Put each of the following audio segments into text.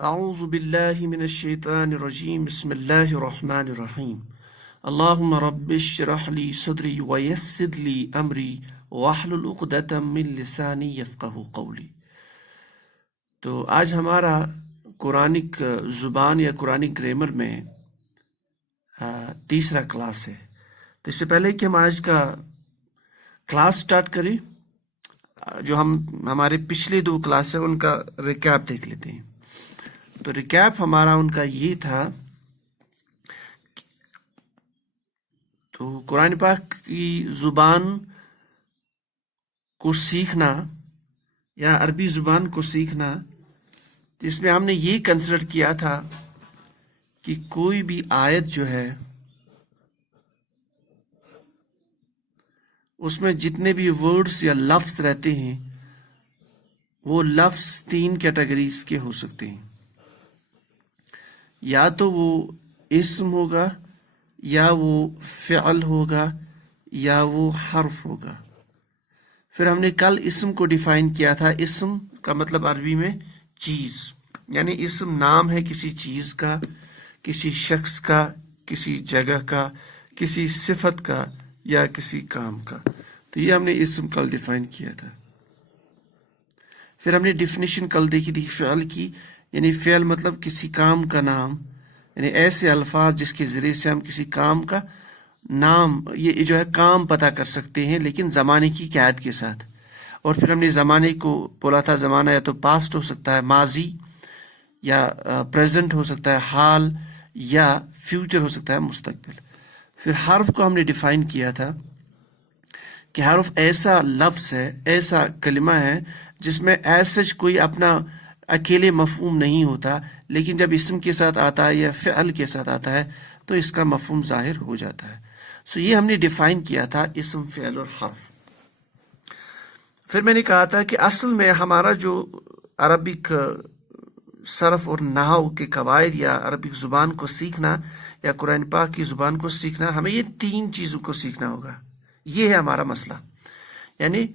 اعوذ باللہ من الشیطان الرجیم بسم اللہ الرحمن الرحیم اللہم رب اشرح لی صدری ویسر لی امری واحلل عقدۃ من لسانی یفقہوا قولی۔ تو آج ہمارا قرآنک زبان یا قرآنک گرامر میں تیسرا کلاس ہے۔ تو اس سے پہلے کہ ہم آج کا کلاس سٹارٹ کریں، جو ہمارے پچھلے دو کلاس ہیں ان کا ریکیپ دیکھ لیتے ہیں۔ تو ریکیپ ہمارا ان کا یہ تھا، تو قرآن پاک کی زبان کو سیکھنا یا عربی زبان کو سیکھنا، اس میں ہم نے یہ کنسیڈر کیا تھا کہ کوئی بھی آیت جو ہے اس میں جتنے بھی ورڈز یا لفظ رہتے ہیں وہ لفظ تین کیٹیگریز کے ہو سکتے ہیں، یا تو وہ اسم ہوگا، یا وہ فعل ہوگا، یا وہ حرف ہوگا۔ پھر ہم نے کل اسم کو ڈیفائن کیا تھا۔ اسم کا مطلب عربی میں چیز، یعنی اسم نام ہے کسی چیز کا، کسی شخص کا، کسی جگہ کا، کسی صفت کا یا کسی کام کا۔ تو یہ ہم نے اسم کل ڈیفائن کیا تھا۔ پھر ہم نے ڈیفینیشن کل دیکھی تھی فعل کی، یعنی فعل مطلب کسی کام کا نام، یعنی ایسے الفاظ جس کے ذریعے سے ہم کسی کام کا نام یہ جو ہے کام پتہ کر سکتے ہیں، لیکن زمانے کی قید کے ساتھ۔ اور پھر ہم نے زمانے کو بولا تھا، زمانہ یا تو پاسٹ ہو سکتا ہے ماضی، یا پریزنٹ ہو سکتا ہے حال، یا فیوچر ہو سکتا ہے مستقبل۔ پھر حرف کو ہم نے ڈیفائن کیا تھا کہ حرف ایسا لفظ ہے، ایسا کلمہ ہے جس میں ایسج کوئی اپنا اکیلے مفہوم نہیں ہوتا، لیکن جب اسم کے ساتھ آتا ہے یا فعل کے ساتھ آتا ہے تو اس کا مفہوم ظاہر ہو جاتا ہے۔ یہ ہم نے ڈیفائن کیا تھا اسم، فعل اور حرف۔ پھر میں نے کہا تھا کہ اصل میں ہمارا جو عربک صرف اور نحو کے قواعد یا عربک زبان کو سیکھنا یا قرآن پاک کی زبان کو سیکھنا، ہمیں یہ تین چیزوں کو سیکھنا ہوگا۔ یہ ہے ہمارا مسئلہ، یعنی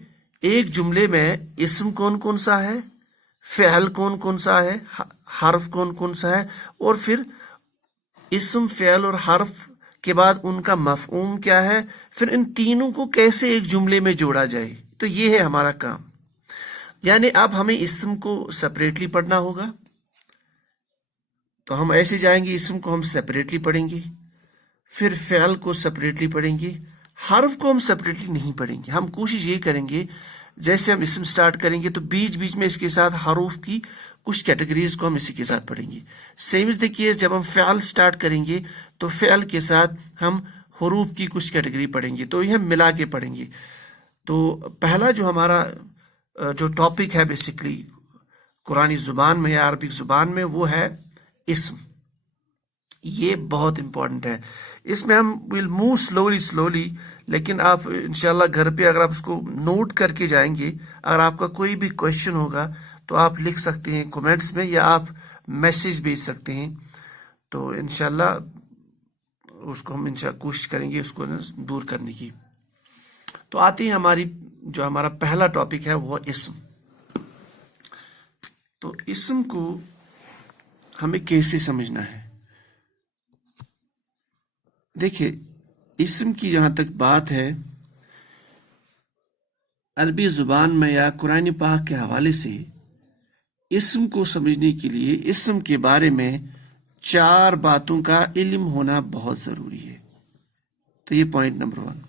ایک جملے میں اسم کون کون سا ہے، فعل کون کون سا ہے، حرف کون کون سا ہے، اور پھر اسم، فعل اور حرف کے بعد ان کا مفہوم کیا ہے، پھر ان تینوں کو کیسے ایک جملے میں جوڑا جائے۔ تو یہ ہے ہمارا کام۔ یعنی اب ہمیں اسم کو سپریٹلی پڑھنا ہوگا، تو ہم ایسے جائیں گے، اسم کو ہم سپریٹلی پڑھیں گے، پھر فعل کو سپریٹلی پڑھیں گے، حرف کو ہم سپریٹلی نہیں پڑھیں گے۔ ہم کوشش یہ کریں گے جیسے ہم اسم سٹارٹ کریں گے تو بیچ بیچ میں اس کے ساتھ حروف کی کچھ کیٹیگریز کو ہم اسی کے ساتھ پڑھیں گے۔ سیم از دا کیس جب ہم فعل سٹارٹ کریں گے تو فعل کے ساتھ ہم حروف کی کچھ کیٹیگری پڑھیں گے، تو یہ ہم ملا کے پڑھیں گے۔ تو پہلا جو ہمارا جو ٹاپک ہے بیسیکلی قرآنی زبان میں یا عربک زبان میں، وہ ہے اسم۔ یہ بہت امپورٹنٹ ہے۔ اس میں ہم ول موو سلولی، لیکن آپ انشاءاللہ گھر پہ اگر آپ اس کو نوٹ کر کے جائیں گے، اگر آپ کا کوئی بھی کویشچن ہوگا تو آپ لکھ سکتے ہیں کومنٹس میں، یا آپ میسیج بھیج سکتے ہیں، تو انشاءاللہ اس کو ہم کوشش کریں گے اس کو دور کرنے کی۔ تو آتے ہیں ہمارا پہلا ٹاپک ہے وہ اسم۔ تو اسم کو ہمیں کیسے سمجھنا ہے؟ دیکھیں، اسم کی جہاں تک بات ہے، عربی زبان میں یا قرآن پاک کے حوالے سے اسم کو سمجھنے کے لیے اسم کے بارے میں 4 باتوں کا علم ہونا بہت ضروری ہے۔ تو یہ پوائنٹ نمبر 1،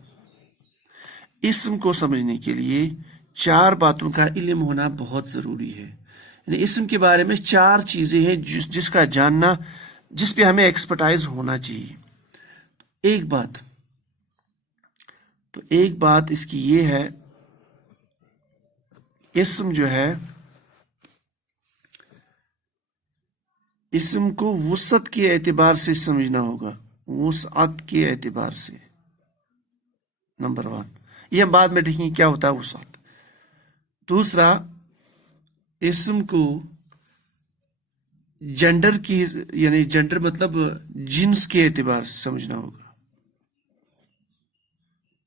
اسم کو سمجھنے کے لیے 4 باتوں کا علم ہونا بہت ضروری ہے۔ یعنی اسم کے بارے میں 4 چیزیں ہیں جس کا جاننا، جس پہ ہمیں ایکسپرٹائز ہونا چاہیے۔ ایک بات اس کی یہ ہے، اسم جو ہے، اسم کو وسعت کے اعتبار سے سمجھنا ہوگا، وسعت کے اعتبار سے، نمبر 1۔ یہ ہم بعد میں دیکھیں گے کیا ہوتا ہے وسعت۔ دوسرا، اسم کو جنڈر کی، یعنی جنڈر مطلب جنس کے اعتبار سے سمجھنا ہوگا،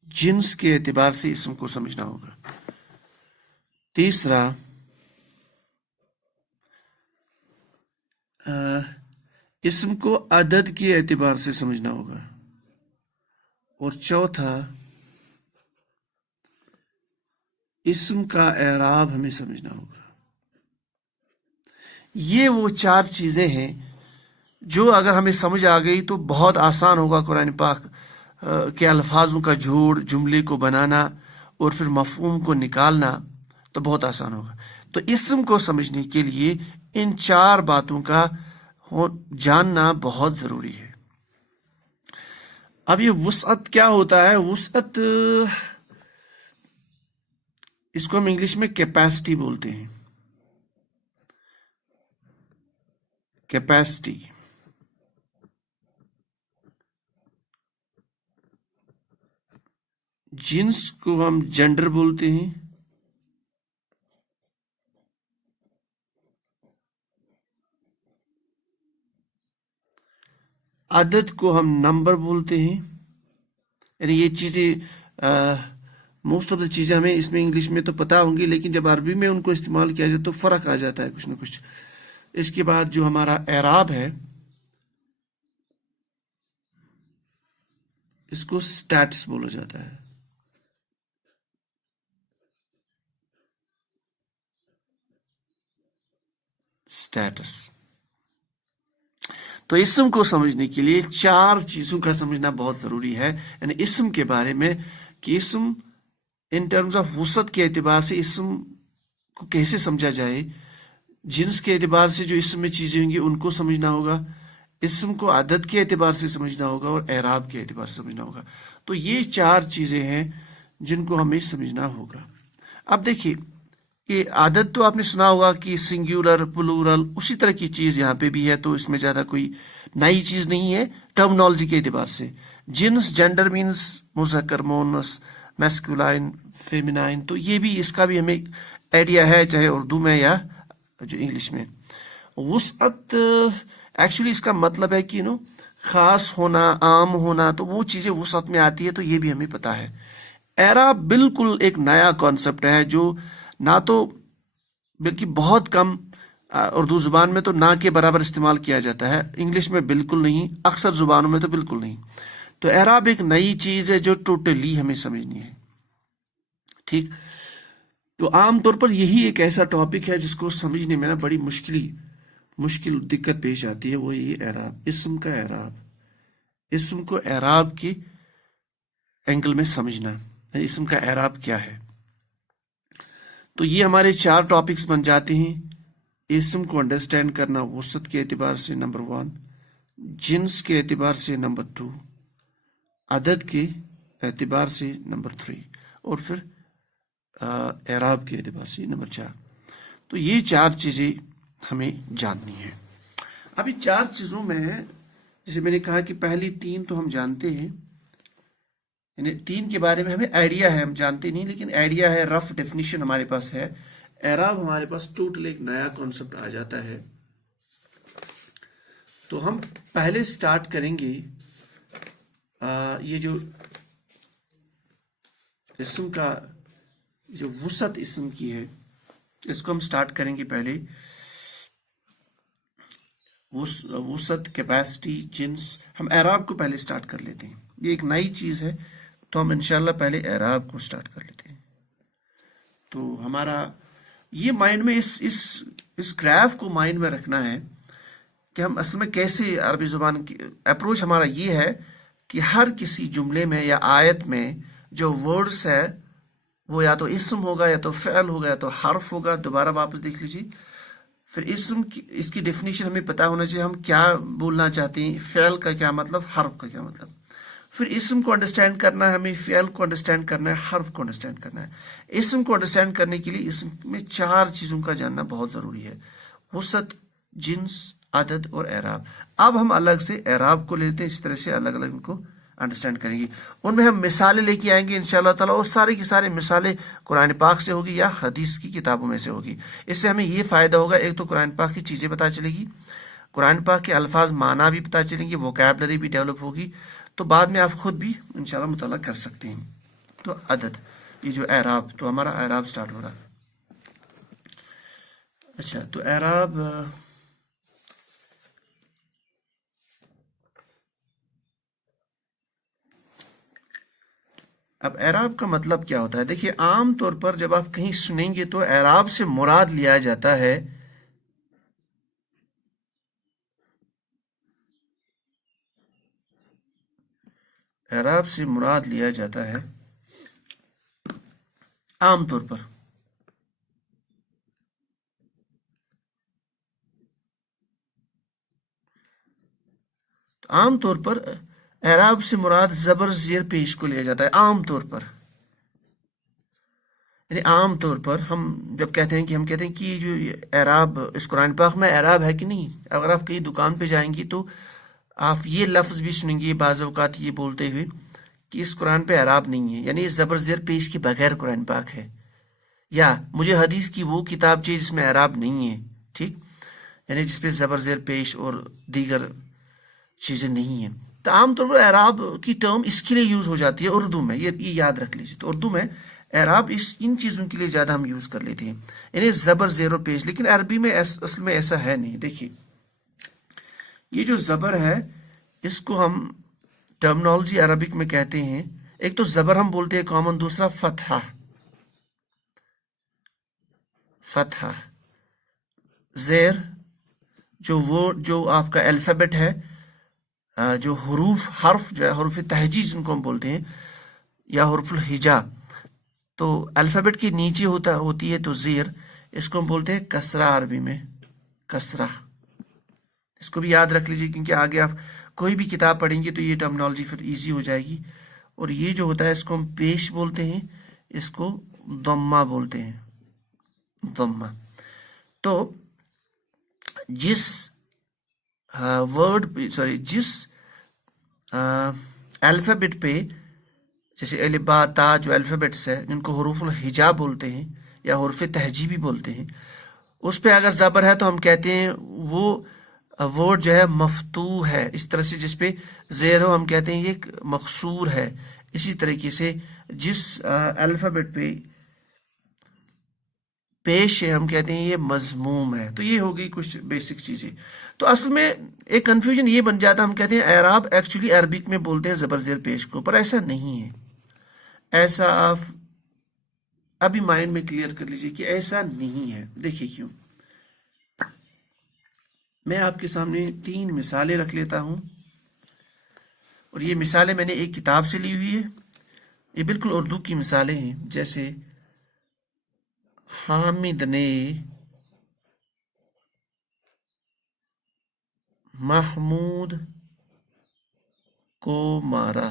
جنس کے اعتبار سے اسم کو سمجھنا ہوگا۔ تیسرا، اسم کو عدد کے اعتبار سے سمجھنا ہوگا، اور چوتھا اسم کا اعراب ہمیں سمجھنا ہوگا۔ یہ وہ چار چیزیں ہیں جو اگر ہمیں سمجھ آ گئی تو بہت آسان ہوگا قرآن پاک کے الفاظوں کا جوڑ، جملے کو بنانا اور پھر مفہوم کو نکالنا تو بہت آسان ہوگا۔ تو اسم کو سمجھنے کے لیے ان چار باتوں کا جاننا بہت ضروری ہے۔ اب یہ وسعت کیا ہوتا ہے؟ وسعت اس کو ہم انگلش میں کیپیسٹی بولتے ہیں، کیپیسٹی۔ جنس کو ہم جینڈر بولتے ہیں، عدد کو ہم نمبر بولتے ہیں۔ یعنی یہ چیزیں موسٹ آف دا چیزیں ہمیں اس میں انگلش میں تو پتا ہوں گی، لیکن جب عربی میں ان کو استعمال کیا جائے تو فرق آ جاتا ہے کچھ نہ کچھ۔ اس کے بعد جو ہمارا اعراب ہے اس کو سٹیٹس بولا جاتا ہے۔ سٹیٹس۔ تو اسم کو سمجھنے کے لیے چار چیزوں کا سمجھنا بہت ضروری ہے، یعنی اسم کے بارے میں کہ اسم ان ٹرمز آف وسعت کے اعتبار سے اسم کو کیسے سمجھا جائے، جنس کے اعتبار سے جو اسم میں چیزیں ہوں گی ان کو سمجھنا ہوگا، اسم کو عدد کے اعتبار سے سمجھنا ہوگا اور اعراب کے اعتبار سے سمجھنا ہوگا۔ تو یہ چار چیزیں ہیں جن کو ہمیں سمجھنا ہوگا۔ اب دیکھیے یہ عدد تو آپ نے سنا ہوگا کہ سنگولر، پلورل، اسی طرح کی چیز یہاں پہ بھی ہے، تو اس میں زیادہ کوئی نئی چیز نہیں ہے ٹرمنالوجی کے اعتبار سے۔ جنس، جینڈر مینس مذکر، مونس، میسکولائن، فیمینائن، تو یہ بھی اس کا بھی ہمیں آئیڈیا ہے، چاہے اردو میں یا جو انگلش میں۔ وسعت ایکچولی اس کا مطلب ہے کہ خاص ہونا، عام ہونا، تو وہ چیزیں وسعت میں آتی ہے، تو یہ بھی ہمیں پتا ہے۔ اعراب بالکل ایک نیا کانسیپٹ ہے جو نہ تو بلکہ بہت کم اردو زبان میں تو نہ کے برابر استعمال کیا جاتا ہے، انگلش میں بالکل نہیں، اکثر زبانوں میں تو بالکل نہیں۔ تو اعراب ایک نئی چیز ہے جو ٹوٹلی ہمیں سمجھنی ہے، ٹھیک۔ تو عام طور پر یہی ایک ایسا ٹاپک ہے جس کو سمجھنے میں نا بڑی مشکل دقت پیش آتی ہے، وہ یہ اعراب، اسم کا اعراب، اسم کو اعراب کے اینگل میں سمجھنا، اسم کا اعراب کیا ہے۔ تو یہ ہمارے چار ٹاپکس بن جاتے ہیں۔ اسم کو انڈرسٹینڈ کرنا وسعت کے اعتبار سے نمبر 1، جنس کے اعتبار سے نمبر 2، عدد کے اعتبار سے نمبر 3، اور پھر اعراب کے اعتبار سے نمبر 4۔ تو یہ چار چیزیں ہمیں جاننی ہیں۔ ابھی چار چیزوں میں جیسے میں نے کہا کہ پہلی تین تو ہم جانتے ہیں، یعنی تین کے بارے میں ہمیں آئیڈیا ہے، ہم جانتے نہیں لیکن آئیڈیا ہے، رف ڈیفینیشن ہمارے پاس ہے۔ اعراب ہمارے پاس ٹوٹل ایک نیا کانسیپٹ آ جاتا ہے۔ تو ہم پہلے سٹارٹ کریں گے یہ جو اسم کا جو وسعت اسم کی ہے اس کو ہم سٹارٹ کریں گے پہلے، وسعت، کیپیسٹی، جنس، ہم اعراب کو پہلے سٹارٹ کر لیتے ہیں، یہ ایک نئی چیز ہے تو ہم انشاءاللہ پہلے اعراب کو سٹارٹ کر لیتے ہیں۔ تو ہمارا یہ مائنڈ میں اس گراف کو مائنڈ میں رکھنا ہے کہ ہم اصل میں کیسے عربی زبان کی اپروچ ہمارا یہ ہے کہ ہر کسی جملے میں یا آیت میں جو ورڈز ہے وہ یا تو اسم ہوگا یا تو فعل ہوگا یا تو حرف ہوگا۔ دوبارہ واپس دیکھ لیجیے، پھر اسم کی اس کی ڈیفینیشن ہمیں پتا ہونا چاہیے، ہم کیا بولنا چاہتے ہیں، فعل کا کیا مطلب، حرف کا کیا مطلب۔ پھر اسم کو انڈرسٹینڈ کرنا ہے ہمیں، فعل کو انڈرسٹینڈ کرنا ہے، حرف کو انڈرسٹینڈ کرنا ہے۔ اسم کو انڈرسٹینڈ کرنے کے لیے اسم میں چار چیزوں کا جاننا بہت ضروری ہے، وسعت، جنس، عدد اور اعراب۔ اب ہم الگ سے اعراب کو لیتے ہیں، اس طرح سے الگ الگ ان کو انڈرسٹینڈ کریں گے، ان میں ہم مثالیں لے کے آئیں گے انشاءاللہ تعالیٰ، اور سارے کی سارے مثالیں قرآن پاک سے ہوگی یا حدیث کی کتابوں میں سے ہوگی۔ اس سے ہمیں یہ فائدہ ہوگا، ایک تو قرآن پاک کی چیزیں پتہ چلے گی، قرآن پاک کے الفاظ معنی بھی پتہ چلیں گے، ووکیبلری بھی ڈیولپ ہوگی، تو بعد میں آپ خود بھی انشاءاللہ مطالعہ کر سکتے ہیں۔ تو عدد، یہ جو اعراب، تو ہمارا اعراب سٹارٹ ہو رہا۔ اچھا، تو اعراب اب اعراب کا مطلب کیا ہوتا ہے؟ دیکھیے عام طور پر جب آپ کہیں سنیں گے تو اعراب سے مراد لیا جاتا ہے اعراب سے مراد لیا جاتا ہے عام طور پر عام طور پر اعراب سے مراد زبر زیر پیش کو لیا جاتا ہے عام طور پر. یعنی عام طور پر ہم جب کہتے ہیں کہ یہ جو اعراب اس قرآن پاک میں اعراب ہے کہ نہیں، اگر آپ کہیں دکان پہ جائیں گی تو آپ یہ لفظ بھی سنیں گے بعض اوقات یہ بولتے ہوئے کہ اس قرآن پہ اعراب نہیں ہے، یعنی زبر زیر پیش کے بغیر قرآن پاک ہے، یا مجھے حدیث کی وہ کتاب چاہیے جس میں اعراب نہیں ہے. ٹھیک، یعنی جس پہ زبر زیر پیش اور دیگر چیزیں نہیں ہیں. تو عام طور پر اعراب کی ٹرم اس کے لیے یوز ہو جاتی ہے اردو میں، یہ یاد رکھ لیجیے. تو اردو میں اعراب ان چیزوں کے لیے زیادہ ہم یوز کر لیتے ہیں، یعنی زبر زیر و پیش. لیکن عربی میں اصل میں ایسا ہے نہیں. دیکھیے یہ جو زبر ہے اس کو ہم ٹرمنالوجی عربک میں کہتے ہیں، ایک تو زبر ہم بولتے ہیں کامن، دوسرا فتحہ. فتحہ زیر جو آپ کا الفابet ہے، جو حرف جو ہے حروف تہجی جن کو ہم بولتے ہیں یا حروف الہجا، تو الفابet کے نیچے ہوتی ہے تو زیر، اس کو ہم بولتے ہیں کسرہ عربی میں، کسرہ. اس کو بھی یاد رکھ لیجیے کیونکہ آگے آپ کوئی بھی کتاب پڑھیں گے تو یہ ٹرمنالوجی پھر ایزی ہو جائے گی. اور یہ جو ہوتا ہے اس کو ہم پیش بولتے ہیں، اس کو ضمہ بولتے ہیں، ضمہ. تو جس جس الفابet پہ، جیسے الف با تا جو الفابیٹس ہے جن کو حروف الہجا بولتے ہیں یا حروف تہجی بھی بولتے ہیں، اس پہ اگر زبر ہے تو ہم کہتے ہیں وہ ورڈ جو ہے مفتوح ہے. اس طرح سے جس پہ زیر ہو ہم کہتے ہیں یہ مکسور ہے. اسی طریقے سے جس الفابet پہ پیش ہے ہم کہتے ہیں یہ مضموم ہے. تو یہ ہو گئی کچھ بیسک چیزیں. تو اصل میں ایک کنفیوژن یہ بن جاتا، ہم کہتے ہیں اعراب ایکچولی عربک میں بولتے ہیں زبر زیر پیش کو، پر ایسا نہیں ہے. ایسا آپ ابھی مائنڈ میں کلیئر کر لیجئے کہ ایسا نہیں ہے. دیکھیے کیوں. میں آپ کے سامنے 3 مثالیں رکھ لیتا ہوں، اور یہ مثالیں میں نے ایک کتاب سے لی ہوئی ہے. یہ بالکل اردو کی مثالیں ہیں. جیسے حامد نے محمود کو مارا.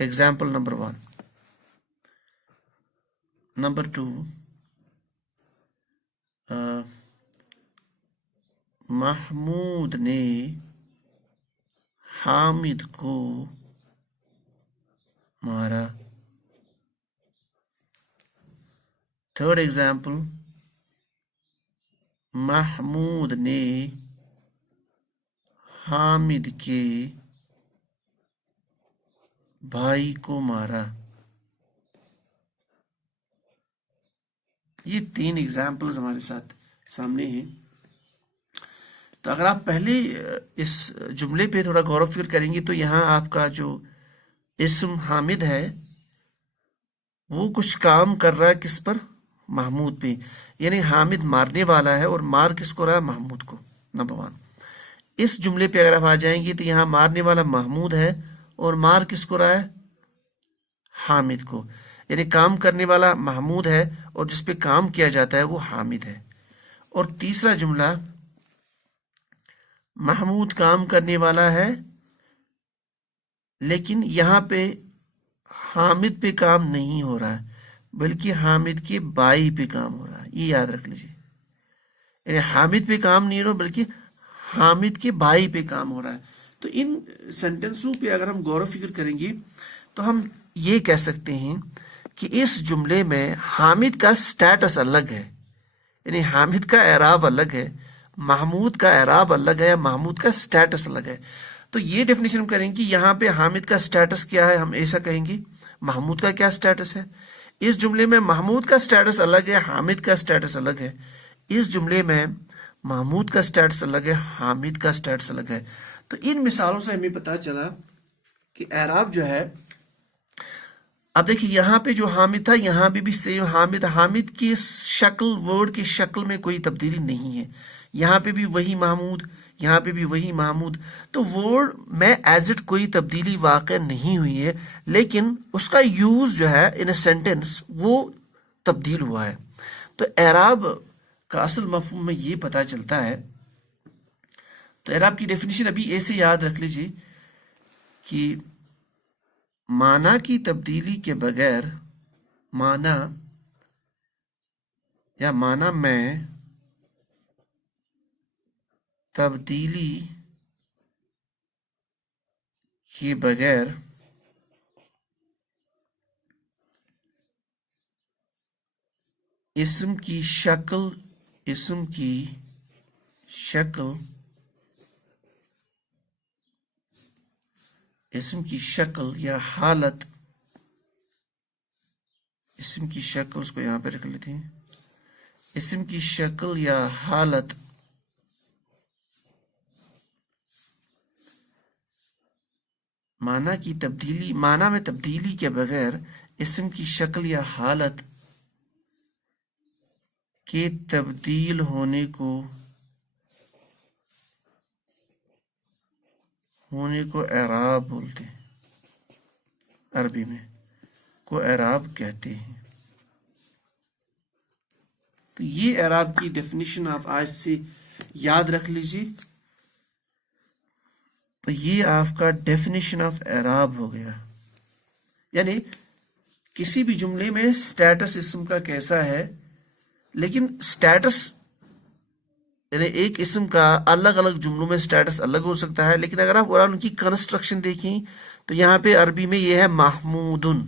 Example number 1. نمبر 2، محمود نے حامد کو مارا. تھرڈ ایگزامپل، محمود نے حامد کے بھائی کو مارا. یہ 3 ایگزامپلز ہمارے ساتھ سامنے ہیں. تو اگر آپ پہلے اس جملے پہ تھوڑا غور و فکر کریں گے تو یہاں آپ کا جو اسم حامد ہے وہ کچھ کام کر رہا ہے کس پر؟ محمود پہ. یعنی حامد مارنے والا ہے، اور مار کس کو رہا ہے؟ محمود کو. نمبر 1. اس جملے پہ اگر آپ آ جائیں گے تو یہاں مارنے والا محمود ہے اور مار کس کو رہا ہے؟ حامد کو. یعنی کام کرنے والا محمود ہے اور جس پہ کام کیا جاتا ہے وہ حامد ہے. اور تیسرا جملہ، محمود کام کرنے والا ہے لیکن یہاں پہ حامد پہ کام نہیں ہو رہا ہے بلکہ حامد کے بھائی پہ کام ہو رہا ہے. یہ یاد رکھ لیجیے. یعنی حامد پہ کام نہیں ہو رہا بلکہ حامد کے بھائی پہ کام ہو رہا ہے. تو ان سینٹنسوں پہ اگر ہم غور و فکر کریں گے تو ہم یہ کہہ سکتے ہیں کہ اس جملے میں حامد کا سٹیٹس الگ ہے. یعنی حامد کا اعراب الگ ہے، محمود کا اعراب الگ ہے، محمود کا سٹیٹس الگ ہے. تو یہ ڈیفینیشن کریں کہ یہاں پہ حامد کا سٹیٹس کیا ہے، ہم ایسا کہیں گے محمود کا کیا سٹیٹس ہے. اس جملے میں محمود کا سٹیٹس الگ ہے، حامد کا سٹیٹس الگ ہے. اس جملے میں محمود کا سٹیٹس الگ ہے، حامد کا سٹیٹس الگ ہے. تو ان مثالوں سے ہمیں پتہ چلا کہ اعراب جو ہے اب دیکھیے یہاں پہ جو حامد تھا یہاں پہ بھی سیم حامد. حامد کی شکل، ورڈ کی شکل میں کوئی تبدیلی نہیں ہے. یہاں پہ بھی وہی محمود، یہاں پہ بھی وہی محمود. تو ورڈ میں ایز اٹ کوئی تبدیلی واقع نہیں ہوئی ہے، لیکن اس کا یوز جو ہے ان اے سینٹینس وہ تبدیل ہوا ہے. تو اعراب کا اصل مفہوم میں یہ پتہ چلتا ہے. تو اعراب کی ڈیفینیشن ابھی ایسے یاد رکھ لیجیے کہ معنی کی تبدیلی کے بغیر معنی یا معنی میں تبدیلی کے بغیر اسم کی شکل یا حالت، اسم کی شکل، اس کو یہاں پہ رکھ لیتے ہیں، اسم کی شکل یا حالت معنی میں تبدیلی کے بغیر اسم کی شکل یا حالت کے تبدیل ہونے کو اعراب بولتے ہیں. عربی میں کو اعراب کہتے ہیں. تو یہ اعراب کی ڈیفینیشن آپ آج سے یاد رکھ لیجیے. تو یہ آپ کا ڈیفینیشن آف اعراب ہو گیا. یعنی کسی بھی جملے میں سٹیٹس اسم کا کیسا ہے، لیکن سٹیٹس یعنی ایک اسم کا الگ الگ جملوں میں سٹیٹس الگ ہو سکتا ہے، لیکن اگر آپ قرآن کی کنسٹرکشن دیکھیں تو یہاں پہ عربی میں یہ ہے محمودن،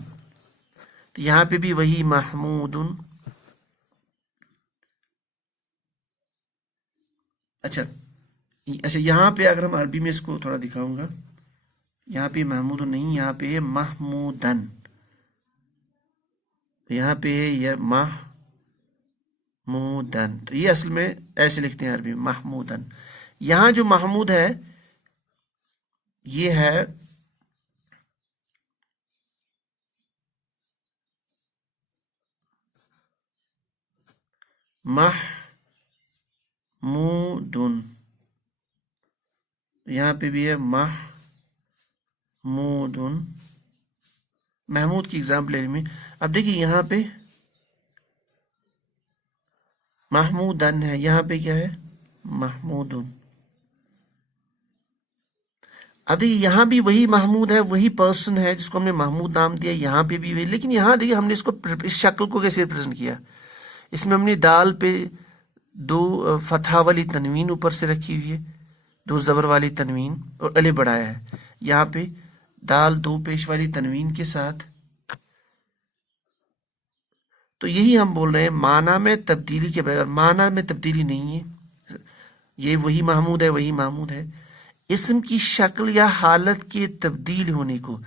تو یہاں پہ بھی وہی محمودن. اچھا یہاں پہ اگر ہم عربی میں اس کو تھوڑا دکھاؤں گا، یہاں پہ محمودن نہیں، یہاں پہ محمودن، یہاں پہ یہ محمودن. تو یہ اصل میں ایسے لکھتے ہیں عربی میں محمودن. یہاں جو محمود ہے یہ ہے محمودن، یہاں پہ بھی ہے محمودن. محمود کی اگزامپل لینے میں اب دیکھیے یہاں پہ محمودن ہے، یہاں پہ کیا ہے محمودن. اب دیکھیے یہاں بھی وہی محمود ہے، وہی پرسن ہے جس کو ہم نے محمود نام دیا، یہاں پہ بھی وہی. لیکن یہاں دیکھیے ہم نے اس کو اس شکل کو کیسے ریپرزینٹ کیا. اس میں ہم نے دال پہ 2 فتحہ والی تنوین اوپر سے رکھی ہوئی ہے، 2 زبر والی تنوین اور الف بڑھایا ہے. یہاں پہ دال 2 پیش والی تنوین کے ساتھ. تو یہی ہم بول رہے ہیں معنی میں تبدیلی کے بغیر، معنی میں تبدیلی نہیں ہے، یہ وہی محمود ہے، وہی محمود ہے. اسم کی شکل یا حالت کے تبدیل ہونے کو،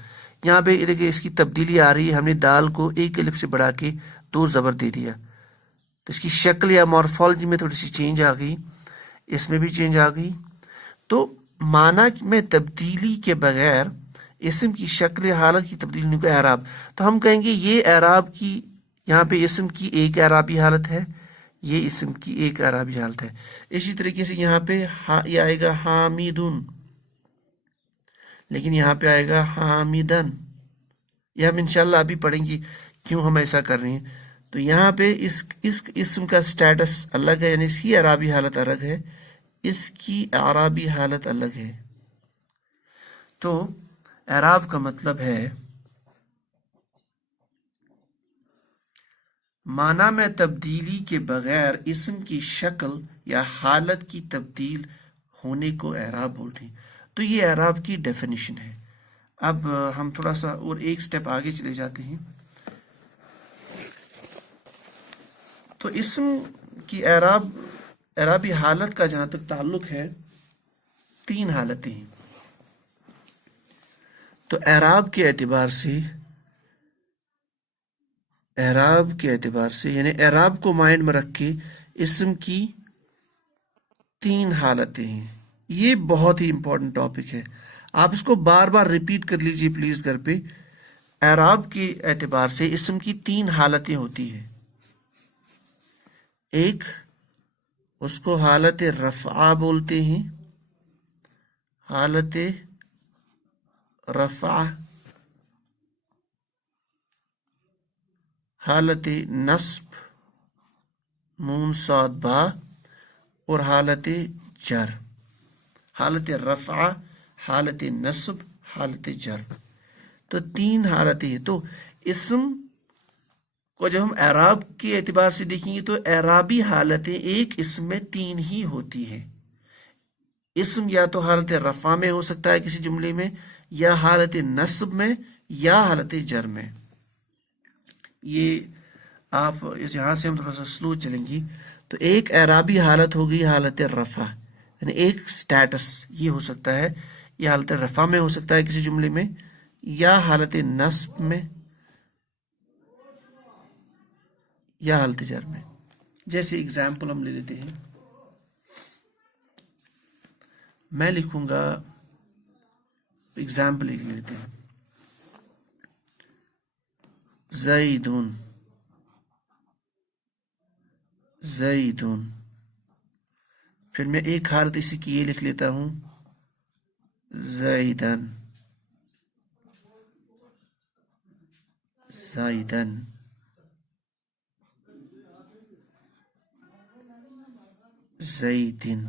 یہاں پہ دیکھیں اس کی تبدیلی آ رہی ہے، ہم نے دال کو 1 الف سے بڑھا کے 2 زبر دے دیا، تو اس کی شکل یا مورفالوجی میں تھوڑی سی چینج آ گئی، اس میں بھی چینج آ گئی. تو معنی میں تبدیلی کے بغیر اسم کی شکل یا حالت کی تبدیلی ہونے کو اعراب. تو ہم کہیں گے یہ اعراب کی، یہاں پہ اسم کی ایک اعرابی حالت ہے، یہ اسم کی ایک اعرابی حالت ہے. اسی طریقے سے یہاں پہ یہ آئے گا حامدن، لیکن یہاں پہ آئے گا حامدن. یہ ہم انشاءاللہ ابھی پڑھیں گے کیوں ہم ایسا کر رہے ہیں. تو یہاں پہ اس اسم کا سٹیٹس الگ ہے، یعنی اس کی اعرابی حالت الگ ہے، اس کی اعرابی حالت الگ ہے. تو اعراب کا مطلب ہے معنی میں تبدیلی کے بغیر اسم کی شکل یا حالت کی تبدیل ہونے کو اعراب بولتے ہیں. تو یہ اعراب کی ڈیفینیشن ہے. اب ہم تھوڑا سا اور ایک سٹیپ آگے چلے جاتے ہیں. تو اسم کی اعرابی حالت کا جہاں تک تعلق ہے 3 حالتیں ہیں. تو اعراب کے اعتبار سے یعنی اعراب کو مائنڈ میں رکھ کے اسم کی 3 حالتیں ہیں. یہ بہت ہی امپورٹنٹ ٹاپک ہے، آپ اس کو بار بار ریپیٹ کر لیجئے پلیز گھر پہ. اعراب کے اعتبار سے اسم کی 3 حالتیں ہوتی ہیں. ایک اس کو حالت رفعہ بولتے ہیں، حالت رفعہ، حالت نصب نون صاد با، اور حالت جر. حالت رفعہ، حالت نصب، حالت جر، تو 3 حالتیں ہیں. تو اسم کو جب ہم اعراب کے اعتبار سے دیکھیں گے تو اعرابی حالتیں ایک اسم میں 3 ہی ہوتی ہیں. اسم یا تو حالت رفع میں ہو سکتا ہے کسی جملے میں، یا حالت نصب میں، یا حالت جر میں. یہ آپ یہاں سے ہم تھوڑا سا سلو چلیں گی. تو ایک اعرابی حالت ہوگی حالت رفع، یعنی ایک سٹیٹس یہ ہو سکتا ہے، یہ حالت رفع میں ہو سکتا ہے کسی جملے میں، یا حالت نصب میں، یا حالت جر میں. جیسے اگزامپل ہم لے لیتے ہیں، میں لکھوں گا، اگزامپل لکھ لیتے ہیں، زیدون، زیدون. پھر میں ایک حالت اسی کی یہ لکھ لیتا ہوں، زیدن، زیدن. زیدن.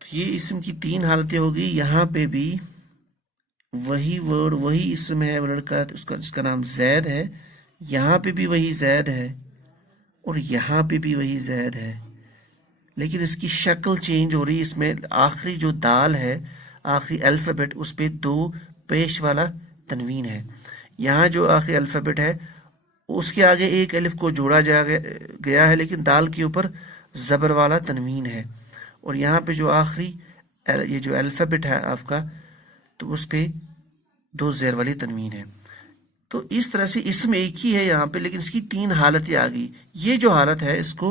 تو یہ اسم کی 3 حالتیں ہوگی. یہاں پہ بھی وہی ورڈ، وہی اسم ہے لڑکا، جس کا نام زید ہے، یہاں پہ بھی وہی زید ہے، اور یہاں پہ بھی وہی زید ہے، لیکن اس کی شکل چینج ہو رہی ہے. اس میں آخری جو دال ہے، آخری الفابیٹ، اس پہ 2 پیش والا تنوین ہے. یہاں جو آخری الفابیٹ ہے اس کے آگے ایک الف کو جوڑا گیا ہے، لیکن دال کے اوپر زبر والا تنوین ہے. اور یہاں پہ جو آخری یہ جو الفابیٹ ہے آپ کا، تو اس پہ 2 زیر والی تنوین ہے. تو اس طرح سے اسم ایک ہی ہے یہاں پہ، لیکن اس کی 3 حالتیں آ گئی. یہ جو حالت ہے اس کو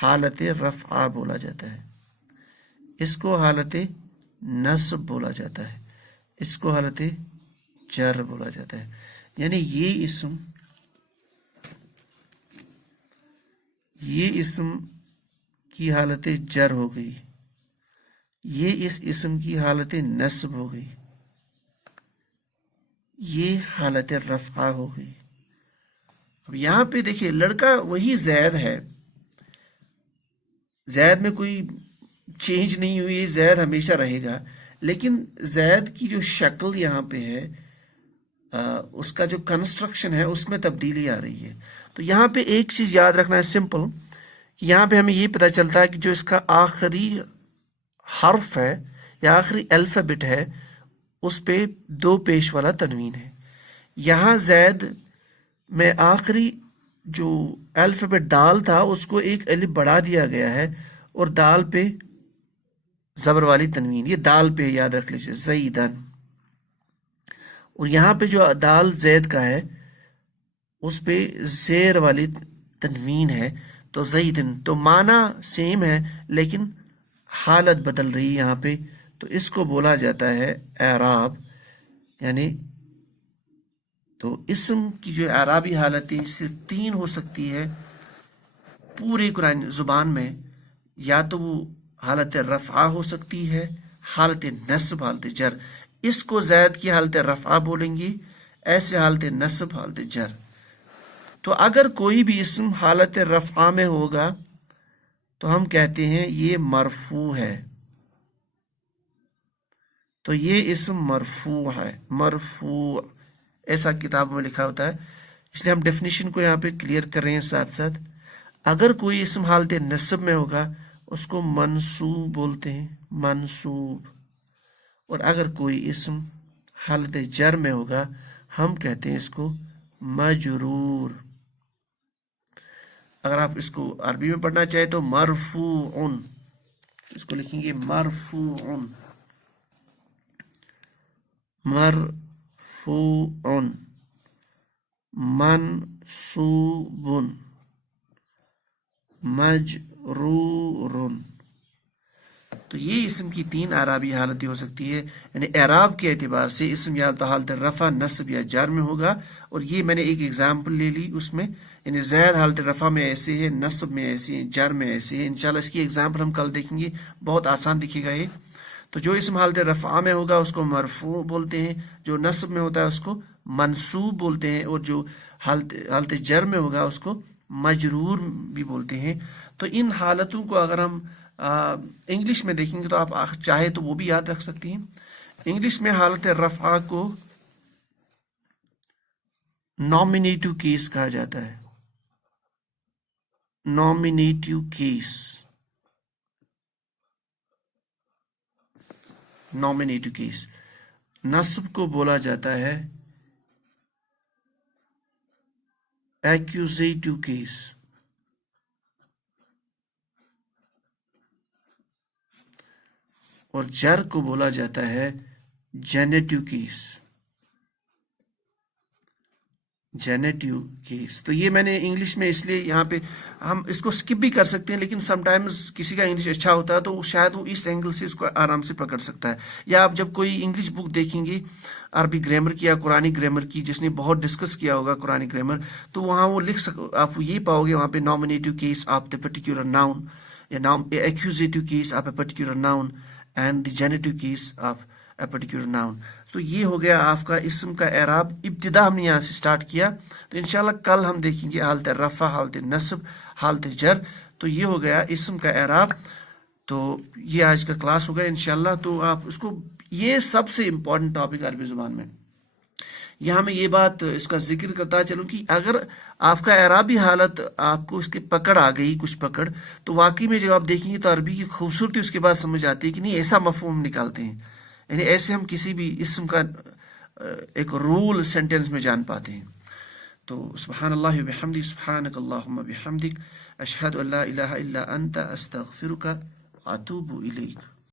حالت رفعہ بولا جاتا ہے، اس کو حالت نصب بولا جاتا ہے، اس کو حالت جر بولا جاتا ہے. یعنی یہ اسم کی حالت جر ہو گئی، یہ اس اسم کی حالت نصب ہو گئی، یہ حالت رفعہ ہو گئی. اب یہاں پہ دیکھیے لڑکا وہی زید ہے، زید میں کوئی چینج نہیں ہوئی، زید ہمیشہ رہے گا، لیکن زید کی جو شکل یہاں پہ ہے، اس کا جو کنسٹرکشن ہے اس میں تبدیلی آ رہی ہے. تو یہاں پہ ایک چیز یاد رکھنا ہے سمپل، کہ یہاں پہ ہمیں یہ پتہ چلتا ہے کہ جو اس کا آخری حرف ہے یا آخری الفابیٹ ہے اس پہ 2 پیش والا تنوین ہے. یہاں زید میں آخری جو الفابیٹ دال تھا اس کو ایک الف بڑھا دیا گیا ہے، اور دال پہ زبر والی تنوین، یہ دال پہ یاد رکھ لیجیے، زیدن. اور یہاں پہ جو دال زید کا ہے اس پہ زیر والی تنوین ہے، تو زیدن. تو معنی سیم ہے لیکن حالت بدل رہی ہے یہاں پہ. تو اس کو بولا جاتا ہے اعراب. یعنی تو اسم کی جو اعرابی حالتیں صرف 3 ہو سکتی ہے پوری قرآن زبان میں، یا تو وہ حالت رفعہ ہو سکتی ہے، حالت نصب، حالت جر. اس کو زید کی حالت رفعہ بولیں گی، ایسے حالت نصب، حالت جر. تو اگر کوئی بھی اسم حالت رفعہ میں ہوگا تو ہم کہتے ہیں یہ مرفوع ہے، تو یہ اسم مرفوع ہے، مرفوع ایسا کتابوں میں لکھا ہوتا ہے. اس لیے ہم ڈیفینیشن کو یہاں پہ کلیئر کر رہے ہیں ساتھ ساتھ. اگر کوئی اسم حالت نصب میں ہوگا اس کو منصوب بولتے ہیں، منصوب. اور اگر کوئی اسم حالت جر میں ہوگا ہم کہتے ہیں اس کو مجرور. اگر آپ اس کو عربی میں پڑھنا چاہے تو مرفوع، اس کو لکھیں گے مرفوع، مرفوع، منصوب، مجرور. تو یہ اسم کی 3 اعرابی حالتیں ہو سکتی ہے، یعنی اعراب کے اعتبار سے اسم یا تو حالت رفع، نصب یا جر میں ہوگا. اور یہ میں نے ایک ایگزامپل لے لی اس میں، یعنی زید حالت رفع میں ایسے ہے، نصب میں ایسے ہیں، جر میں ایسے ہیں. انشاءاللہ اس کی ایگزامپل ہم کل دیکھیں گے، بہت آسان دکھے گا یہ. تو جو اسم حالت رفع میں ہوگا اس کو مرفوع بولتے ہیں، جو نصب میں ہوتا ہے اس کو منصوب بولتے ہیں، اور جو حالت جر میں ہوگا اس کو مجرور بھی بولتے ہیں. تو ان حالتوں کو اگر ہم انگلش میں دیکھیں گے تو آپ چاہے تو وہ بھی یاد رکھ سکتی ہیں. انگلش میں حالت رفع کو نامینیٹو کیس کہا جاتا ہے. نامینیٹو کیس، نامینیٹو کیس. نصب کو بولا جاتا ہے ایکوزیٹو کیس. اور جر کو بولا جاتا ہے جینیٹو کیس. جینیٹو کیس. تو یہ میں نے انگلش میں اس لیے یہاں پہ ہم اس کو سکپ بھی کر سکتے ہیں، لیکن سم ٹائمز کسی کا انگلش اچھا ہوتا ہے تو شاید وہ اس اینگل سے اس کو آرام سے پکڑ سکتا ہے. یا آپ جب کوئی انگلش بک دیکھیں گے عربی گرامر کی یا قرآنی گرامر کی، جس نے بہت ڈسکس کیا ہوگا قرآنی گرامر، تو وہاں وہ آپ یہ پاؤ گے وہاں پہ nominative case of the particular noun, یا accusative case of a particular noun and the genitive case of a particular noun. تو یہ ہو گیا آپ کا اسم کا اعراب. ابتدا ہم نے یہاں سے سٹارٹ کیا. تو انشاءاللہ کل ہم دیکھیں گے حالت رفع، حالت نصب، حالت جر. تو یہ ہو گیا اسم کا اعراب. تو یہ آج کا کلاس ہوگا انشاءاللہ. تو آپ اس کو، یہ سب سے امپورٹنٹ ٹاپک عربی زبان میں. یہاں میں یہ بات اس کا ذکر کرتا چلوں کہ اگر آپ کا اعرابی حالت آپ کو اس کے پکڑ آ گئی، کچھ پکڑ، تو واقعی میں جب آپ دیکھیں گے تو عربی کی خوبصورتی اس کے بعد سمجھ آتی ہے کہ نہیں، ایسا مفہوم نکالتے ہیں. یعنی ایسے ہم کسی بھی اسم کا ایک رول سینٹینس میں جان پاتے ہیں. تو سبحان اللہ وبحمدہ، سبحانک اللہم وبحمدک، اشہد ان لا الہ الا انت، استغفرک واتوب الیک.